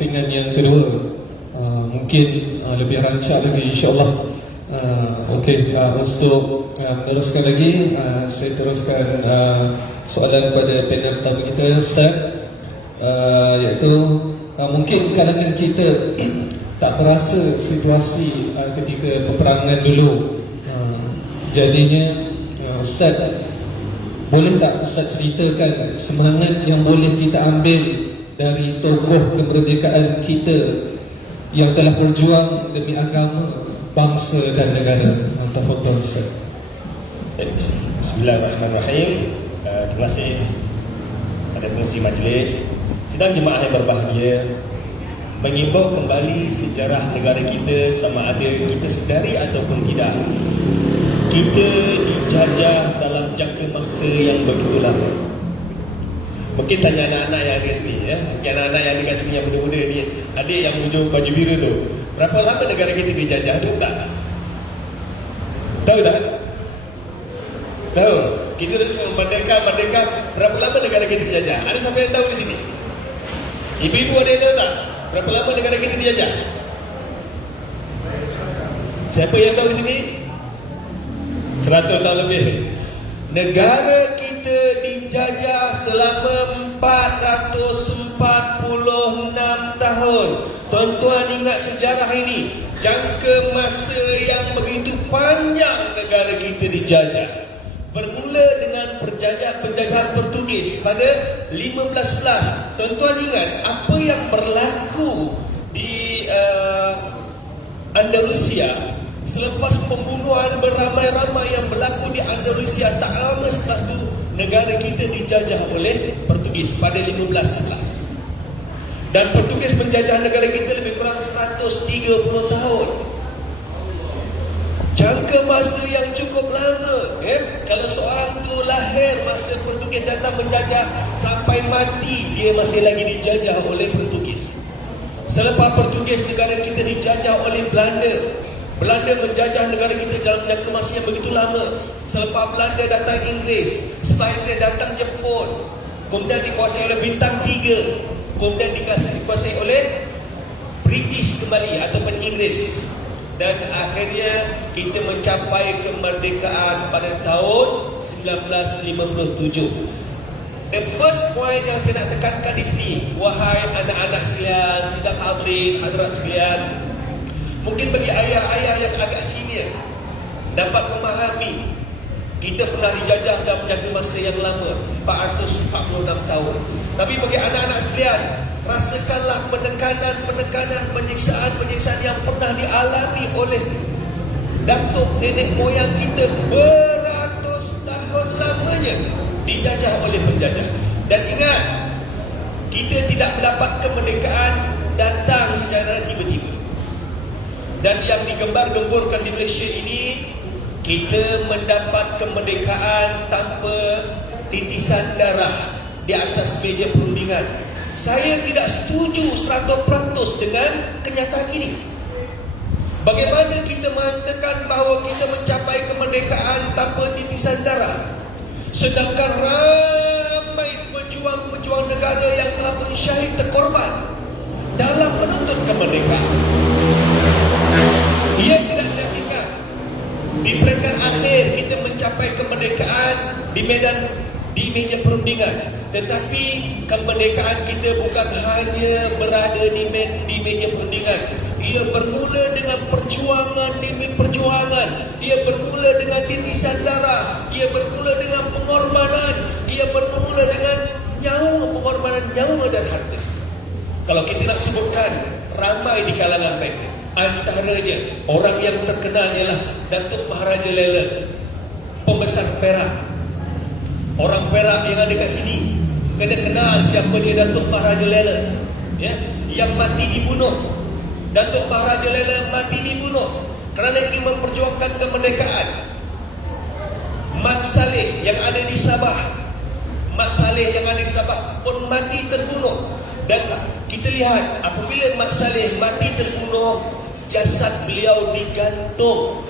pusingan yang kedua. Mungkin lebih rancak lagi, insyaAllah. Okey, untuk meneruskan lagi, saya teruskan soalan pada panel pertama kita, Ustaz, iaitu mungkin kalangan kita tak berasa situasi ketika peperangan dulu. Jadinya Ustaz, boleh tak Ustaz ceritakan semangat yang boleh kita ambil dari tokoh kemerdekaan kita yang telah berjuang demi agama, bangsa dan negara? Tafadhal Ustaz. Bismillahirrahmanirrahim. Terima kasih pada pengurusi majlis. Sidang jemaah yang berbahagia, mengimbau kembali sejarah negara kita sama ada kita sedari ataupun tidak. Kita dijajah dalam jangka masa yang begitu lama. Mungkin tanya anak-anak yang ada sini, ya. Mungkin anak-anak yang ada kat sini yang muda-muda ni, ada yang hujung baju biru tu. Berapa lama negara kita dijajah? Tahu tak? Tahu tak? Tahu? Kita dah semua merdeka. Berapa lama negara kita dijajah? Ada siapa yang tahu di sini? Ibu-ibu ada yang tahu tak? Berapa lama negara kita dijajah? Siapa yang tahu di sini? 100 tahun lebih. Negara kita dijajah selama 446 tahun. Tuan-tuan ingat sejarah ini, jangka masa yang begitu panjang negara kita dijajah. Bermula dengan penjajahan Portugis pada 1511. Tuan-tuan ingat apa yang berlaku di Andalusia selepas pembunuhan beramai-ramai yang berlaku di Andalusia. Tak lama setelah itu negara kita dijajah oleh Portugis pada 1511. Dan Portugis menjajah negara kita lebih kurang 130 tahun. Jangka masa yang cukup lama, ya? Kalau seorang itu lahir masa Portugis datang menjajah sampai mati, dia masih lagi dijajah oleh Portugis. Selepas Portugis, negara kita dijajah oleh Belanda. Belanda menjajah negara kita dalam jangka masa yang begitu lama. Selepas Belanda datang Inggeris, setelah Inggeris datang Jepun, kemudian dikuasai oleh Bintang 3, kemudian dikuasai oleh British kembali ataupun Inggeris. Dan akhirnya kita mencapai kemerdekaan pada tahun 1957. The first point yang saya nak tekankan di sini, wahai anak-anak sekalian, sidang hadirin, hadirat sekalian, mungkin bagi ayah-ayah yang agak senior dapat memahami, kita pernah dijajah dalam jangka masa yang lama, 446 tahun. Tapi bagi anak-anak sekalian, rasakanlah penekanan, penyiksaan yang pernah dialami oleh datuk nenek moyang kita beratus tahun lamanya dijajah oleh penjajah. Dan ingat, kita tidak mendapat kemerdekaan datang secara tiba-tiba. Dan yang digembar-gemburkan di Malaysia ini, kita mendapat kemerdekaan tanpa titisan darah di atas meja perundingan. Saya tidak setuju 100% dengan kenyataan ini. Bagaimana kita mengatakan bahawa kita mencapai kemerdekaan tanpa titisan darah, sedangkan ramai pejuang-pejuang negara yang telah bersyahid terkorban dalam menuntut kemerdekaan. Ia tidak diartikan di peringkat akhir kita mencapai kemerdekaan di meja perundingan, tetapi kemerdekaan kita bukan hanya berada di meja perundingan. Ia bermula dengan perjuangan demi perjuangan. Ia bermula dengan titisan darah. Ia bermula dengan pengorbanan. Ia bermula dengan pengorbanan nyawa dan harta. Kalau kita nak sebutkan, ramai di kalangan mereka. Antaranya orang yang terkenal ialah Datuk Maharaja Lela, pembesar Perak. Orang Perak yang ada kat sini kena kenal siapa dia Datuk Maharaja Lela, ya, yang mati dibunuh. Datuk Maharaja Lela mati dibunuh kerana ingin memperjuangkan kemerdekaan. Mat Saleh yang ada di Sabah, pun mati terbunuh. Dan kita lihat apabila Mat Saleh mati terbunuh, jasad beliau digantung.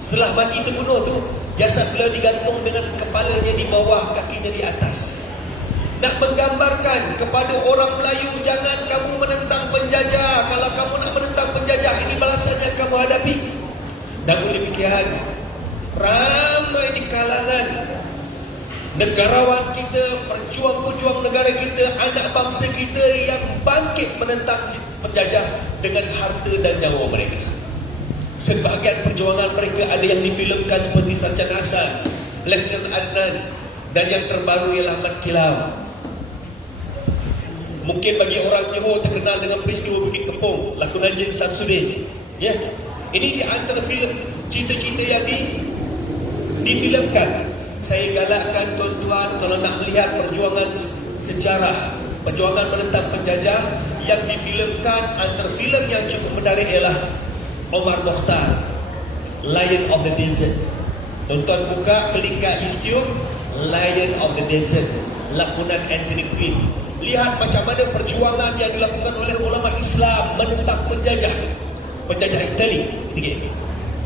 Setelah mati terbunuh tu, jasad beliau digantung dengan kepalanya di bawah, kakinya di atas. Nak menggambarkan kepada orang Melayu, jangan kamu Namun demikian, ramai di kalangan negarawan kita, perjuang-perjuang negara kita, anak bangsa kita yang bangkit menentang penjajah dengan harta dan nyawa mereka. Sebahagian perjuangan mereka ada yang difilmkan seperti Sarjan Hasan, Lieutenant Adnan, dan yang terbaru ialah Mat Kilau. Mungkin bagi orang Johor terkenal dengan peristiwa Bukit Kepong, lakonan Jin Samsudin. Ya, ini di antara filem cerita-cerita yang difilmkan. Saya galakkan tuan-tuan kalau nak melihat perjuangan sejarah, perjuangan menentang penjajah yang difilmkan, antara filem yang cukup menarik ialah Omar Mokhtar, Lion of the Desert. Tuan-tuan buka, klik kat YouTube, Lion of the Desert, lakonan Anthony Quinn. Lihat macam mana perjuangan yang dilakukan oleh ulama Islam menentang penjajah Itali.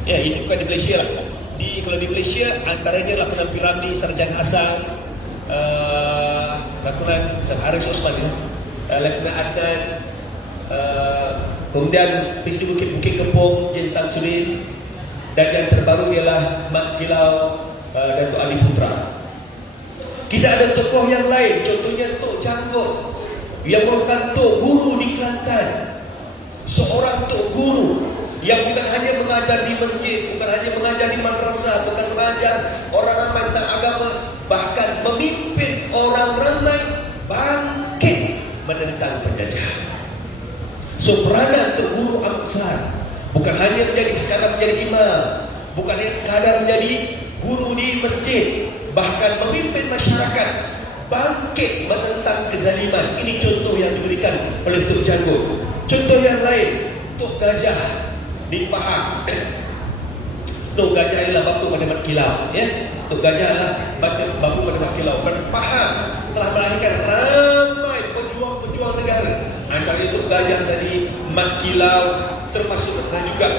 Ya, ini bukan di Malaysia lah. Kalau di Malaysia, antaranya lakonan Piramli, Sarjan Hasan, lakonan Haris Osman, Lieutenant Adnan, kemudian peristiwa Bukit Kepong, Jin Samsudin, dan yang terbaru ialah Mat Kilau, Datuk Ali Putra. Kita ada tokoh yang lain, contohnya Tok Janggut yang merupakan tok guru di Kelantan. Seorang tok guru yang bukan hanya mengajar di masjid, bukan hanya mengajar di madrasah, bukan mengajar orang ramai tentang agama, bahkan memimpin orang ramai bangkit menentang penjajah. So peranan tok guru amat besar. Bukan hanya sekadar menjadi imam, bukan hanya sekadar menjadi guru di masjid, bahkan memimpin masyarakat bangkit menentang kezaliman. Ini contoh yang diberikan oleh Tok Janggut. Contoh yang lain, Tok Gajah di Pahang. Tok Gajah adalah bapa pada Mat Kilau, ya. Tok Gajah adalah bapa pada Mat Kilau. Pahang telah melahirkan ramai pejuang-pejuang negara. Antara Tok Gajah dari Mat Kilau, termasuk juga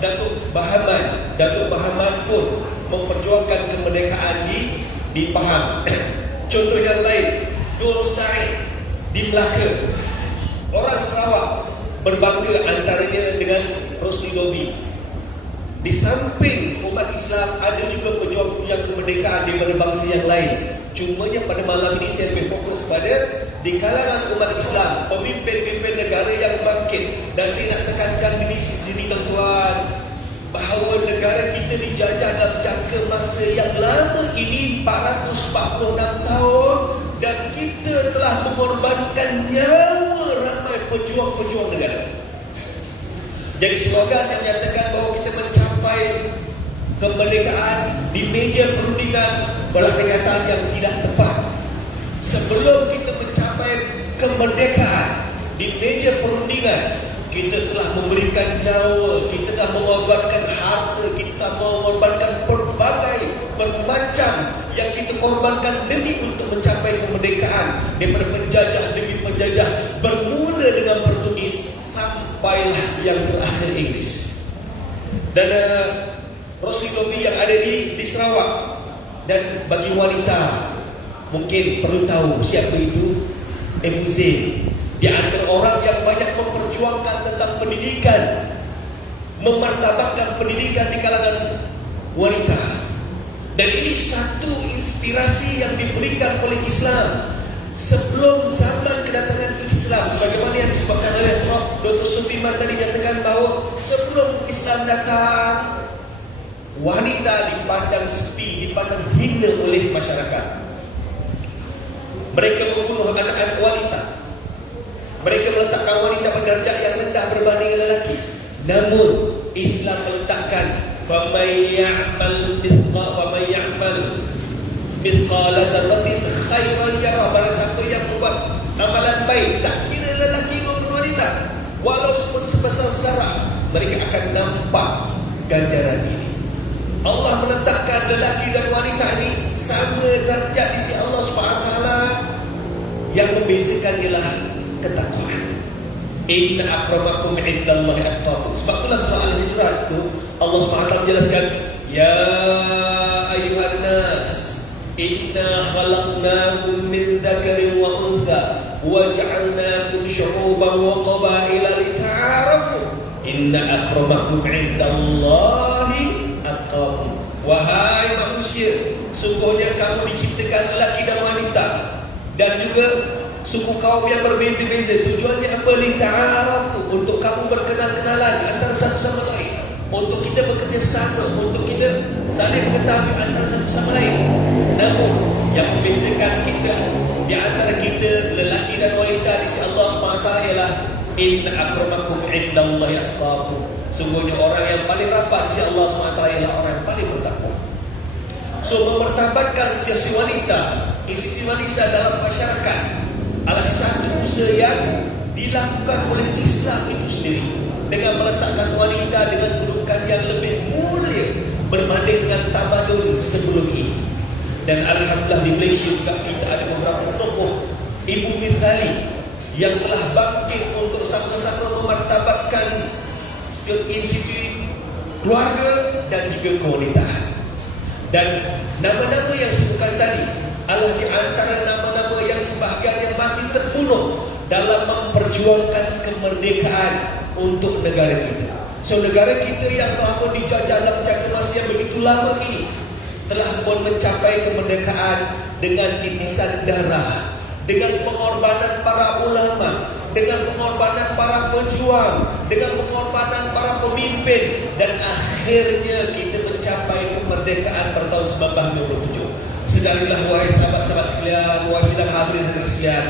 Datuk Bahaman pun memperjuangkan kemerdekaan di Pahang. Contoh yang lain, Dul Said di Melaka. Orang Sarawak berbangga antaranya dengan Rosli Dobi. Di samping umat Islam, ada juga pejuang-pejuang kemerdekaan di bangsa yang lain. Cumanya pada malam ini saya lebih fokus pada di kalangan umat Islam, pemimpin-pemimpin negara yang bangkit. Dan saya nak tekankan diri sendiri tuan-tuan, bahawa negara kita dijajah dalam jangka masa yang lama ini 446 tahun, dan kita telah mengorbankan nyawa ramai pejuang-pejuang negara. Jadi slogan yang menyatakan bahawa kita mencapai kemerdekaan di meja perundingan adalah kenyataan yang tidak tepat. Sebelum kita mencapai kemerdekaan di meja perundingan, kita telah memberikan nyawa, kita telah mengorbankan harta, kita telah mengorbankan berbagai bermacam yang kita korbankan demi untuk mencapai kemerdekaan daripada penjajah demi penjajah, bermula dengan Portugis sampailah yang terakhir Inggris. Dan Rosli Dobi yang ada di Sarawak. Dan bagi wanita, mungkin perlu tahu siapa itu Ibu Zain. Di antara orang yang banyak memperjuangkan tentang pendidikan, memartabatkan pendidikan di kalangan wanita. Dan ini satu inspirasi yang diberikan oleh Islam sebelum zaman kedatangan Islam. Sebagaimana yang disebutkan oleh Dr. Sufiman tadi, nyatakan bahawa sebelum Islam datang, wanita dipandang sepi, dipandang hina oleh masyarakat. Mereka membunuh anak-anak wanita. Mereka meletakkan wanita pada darjat yang rendah berbanding lelaki. Namun Islam meletakkan faman ya'mal mithqala dzarratin khairan yarah. Barang siapa yang membuat amalan baik, tak kira lelaki maupun wanita, walaupun sebesar zarah, mereka akan nampak ganjaran ini. Allah meletakkan lelaki dan wanita ini sama darjat di sisi Allah Subhanahu wa taala. Yang membezakan ialah ketakwaan. Inna akramakum indallahi atqakum. Sebab itulah surah Al-Hijrah itu Allah SWT menjelaskan, ya ayuhan nas, inna khalaqnakum min dzakarin wa untha wa ja'alnakum syu'uban wa qabaila lita'arafu. Inna Inna akramakum indallahi atqakum. Wahai manusia, sungguhnya kamu diciptakan lelaki dan wanita, dan juga suku kaum yang berbeza-beza. Tujuannya apa? Lita'arafu, untuk kamu berkenal-kenalan antara satu sama lain, untuk kita bekerja sama, untuk kita saling mengetahui antara satu sama lain. Namun yang membezakan kita di antara kita lelaki dan wanita di sisi Allah SWT ialah inna akramakum indallahi atqakum. Sungguhnya orang yang paling rapat di sisi Allah SWT ialah orang yang paling bertakwa. So, memertabatkan setiap si wanita, institusi wanita dalam masyarakat adalah satu usaha yang dilakukan oleh Islam itu sendiri, dengan meletakkan wanita dengan kedudukan yang lebih mulia berbanding dengan tamadun sebelum ini. Dan alhamdulillah di Malaysia juga kita ada beberapa tokoh ibu mithali yang telah bangkit untuk sama-sama memartabatkan institusi keluarga dan juga kewanitaan. Dan nama-nama yang sebutkan tadi adalah di antara nama-nama yang sebahagian yang mati terbunuh dalam memperjuangkan kemerdekaan untuk negara kita. So, negara kita yang telah pun dijajah dalam cakrawala yang begitu lama ini telah pun mencapai kemerdekaan dengan titisan darah, dengan pengorbanan para ulama, dengan pengorbanan para pejuang, dengan pengorbanan para pemimpin, dan akhirnya kita mencapai kemerdekaan pada tahun 1957. Sedarilah wahai sahabat-sahabat sekalian, wahai sidang hadirin dan sekalian,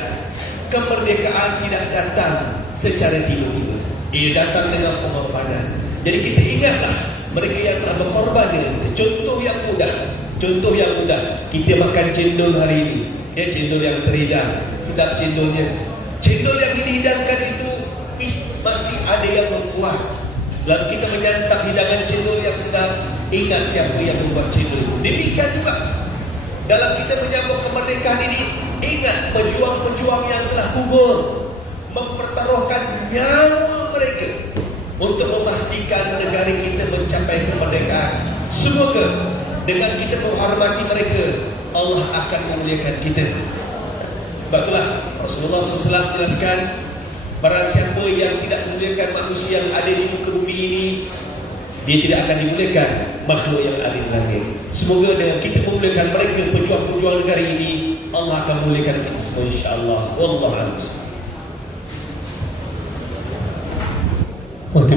kemerdekaan tidak datang secara tiba-tiba. Ia datang dengan pengorbanan. Jadi kita ingatlah mereka yang telah berkorban dengan kita. Contoh yang mudah, kita makan cendol hari ini. Ya, cendol yang terhidang, sedap cendolnya. Cendol yang dihidangkan itu pasti ada yang membuat. Lalu kita menyantap hidangan cendol yang sedap, ingat siapa yang membuat cendol. Demikian juga dalam kita menyambut kemerdekaan ini, ingat pejuang-pejuang yang telah gugur, mempertaruhkan nyawa mereka untuk memastikan negara kita mencapai kemerdekaan. Semoga dengan kita menghormati mereka, Allah akan memuliakan kita. Sebab itulah Rasulullah SAW jelaskan, barang siapa yang tidak memuliakan manusia yang ada di muka bumi ini, dia tidak akan dimuliakan makhluk yang ada di langit. Semoga dengan kita memuliakan mereka, pejuang-pejuang negara ini, Allah akan memuliakan kita semua, insya-Allah. Wallahu a'lam.